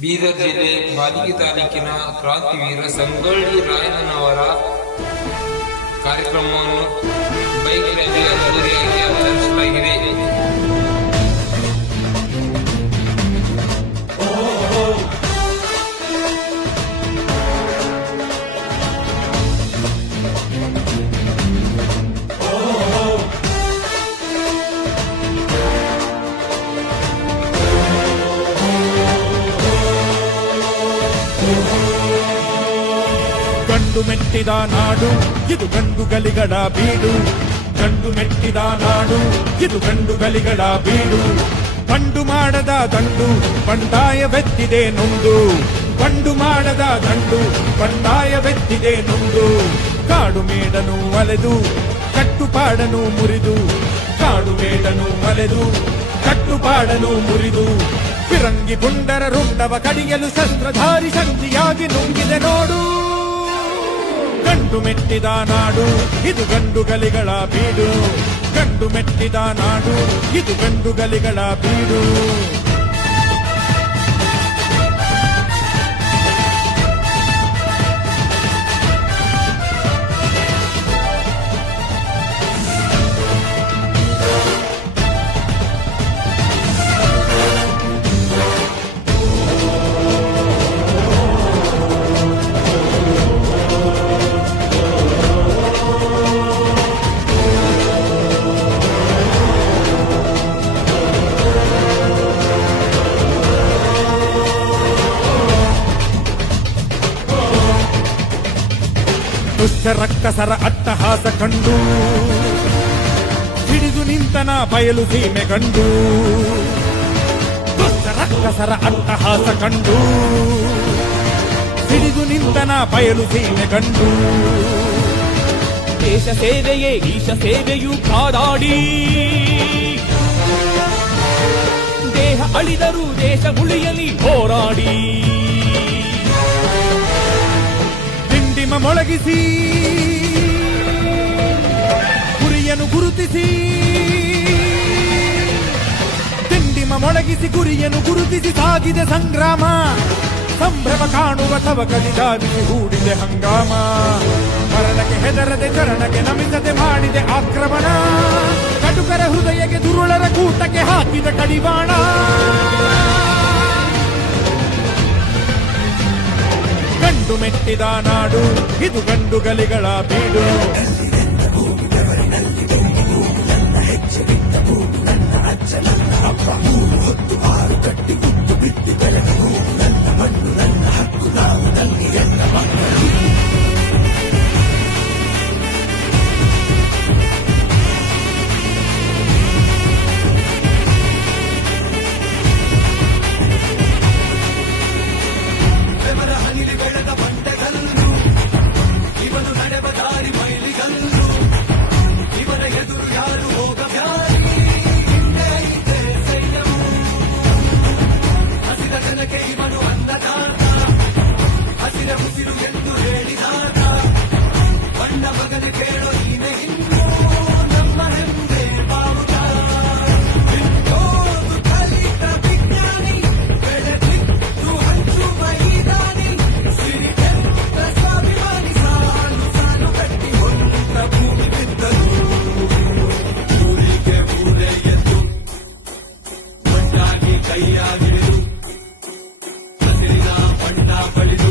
ಬೀದರ್ ಜಿಲ್ಲೆ ಬಾಲ್ಕಿ ತಾಲೂಕಿನ ಕ್ರಾಂತಿವೀರ ಸಂಗೊಳ್ಳಿ ರಾಯಣ್ಣನವರ ಕಾರ್ಯಕ್ರಮವನ್ನು ಬೈಕ್ ರ್ಯಾಲಿ ಅದ್ದೂರಿಯಾಗಿ ಆಚರಿಸಲಾಗಿದೆ. ಗಂಡು ಮೆಟ್ಟಿದ ನಾಡು ಇದು ಗಂಡುಗಲಿಗಳ ಬೀಡು. ಗಂಡು ಮೆಟ್ಟಿದ ನಾಡು ಇದು ಗಂಡುಗಲಿಗಳ ಬೀಡು. ಬಂಡು ಮಾಡದ ದಂಡು ಬಂಡಾಯವೆತ್ತಿದೆ ನೊಂದು. ಬಂಡು ಮಾಡದ ದಂಡು ಬಂಡಾಯವೆತ್ತಿದೆ ನೊಂದು. ಕಾಡು ಮೇಡನು ಅಲೆದು ಕಟ್ಟುಪಾಡನು ಮುರಿದು. ಕಾಡು ಮೇಡನು ಅಲೆದು ಕಟ್ಟುಪಾಡನು ಮುರಿದು. ಫಿರಂಗಿ ಪುಂಡರ ರುಂಡವ ಕಡಿಯಲು ಶಸ್ತ್ರಧಾರಿ ಶಕ್ತಿಯಾಗಿ ನುಂಗಿದೆ ನೋಡು. ಗಂಡು ಮೆಟ್ಟಿದ ನಾಡು ಇದು ಗಂಡುಗಲಿಗಳ ಬೀಡು. ಗಂಡು ಮೆಟ್ಟಿದ ನಾಡು ಇದು ಗಂಡುಗಲಿಗಳ ಬೀಡು. ದುಷ್ಟ ರಕ್ಕಸರ ಅಟ್ಟಹಾಸ ಕಂಡು ಹಿಡಿದು ನಿಂತನ ಬಯಲು ಸೀಮೆ ಗಂಡು. ದುಷ್ಟ ರಕ್ಕಸರ ಅಟ್ಟಹಾಸ ಕಂಡು ಹಿಡಿದು ನಿಂತನ ಬಯಲು ಸೀಮೆ ಗಂಡು. ದೇಶ ಸೇವೆಯೇ ಈಶ ಸೇವೆಯು ಕಾದಾಡಿ ದೇಹ ಅಳಿದರೂ ದೇಶ ಉಳಿಯಲಿ ಹೋರಾಡಿ. ದಿಂಡಿಮ ಮೊಳಗಿಸಿ ಗುರಿಯನ್ನು ಗುರುತಿಸಿ. ದಿಂಡಿಮ ಮೊಳಗಿಸಿ ಗುರಿಯನ್ನು ಗುರುತಿಸಿ ಸಾಗಿದೆ ಸಂಗ್ರಾಮ. ಸಂಭ್ರಮ ಕಾಣುವ ತವಕಲಿ ಧಾವಿಸಿ ಹೂಡಿದೆ ಹಂಗಾಮ. ಮರಣಕ್ಕೆ ಹೆದರದೆ ಚರಣಕ್ಕೆ ನಮಿಸದೆ ಮಾಡಿದೆ ಆಕ್ರಮಣ. ಕಟುಕರ ಹೃದಯಕ್ಕೆ ದುರುಳರ ಕೂಟಕ್ಕೆ ಹಾಕಿದ ಕಡಿವಾಣ. ಗಂಡು ಮೆಟ್ಟಿದ ನಾಡು ಇದು ಗಂಡುಗಲಿಗಳ ಬೀಡು. ಕೈಯಾಗಿರಿದು ಹಸಿರಿನ ಬಣ್ಣ ಬಳಿದು